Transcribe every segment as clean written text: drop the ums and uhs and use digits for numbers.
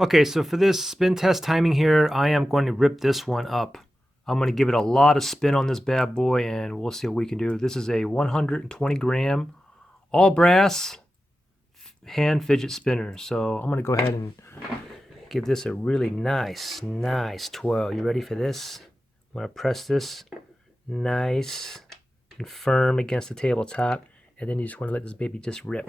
Okay, so for this spin test timing here, I am going to rip this one up. I'm going to give it a lot of spin on this bad boy, and we'll see what we can do. This is a 120 gram all brass hand fidget spinner. So I'm going to go ahead and give this a really nice twirl. You ready for this? I'm going to press this nice and firm against the tabletop, and then you just want to let this baby just rip.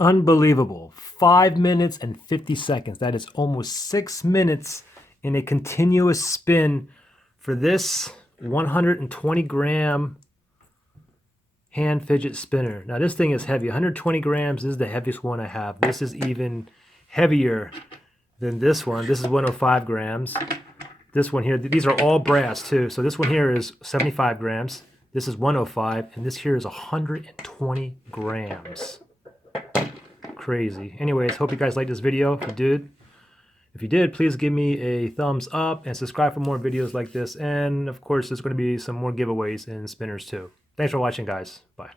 Unbelievable. 5 minutes and 50 seconds. That is almost 6 minutes in a continuous spin for this 120 gram hand fidget spinner. Now this thing is heavy. 120 grams is the heaviest one I have. This is even heavier than this one. This is 105 grams. This one here, these are all brass too. So this one here is 75 grams. This is 105, and this here is 120 grams. Crazy. Anyways, hope you guys liked this video. If you did, please give me a thumbs up and subscribe for more videos like this. And of course, there's going to be some more giveaways and spinners too. Thanks for watching, guys. Bye.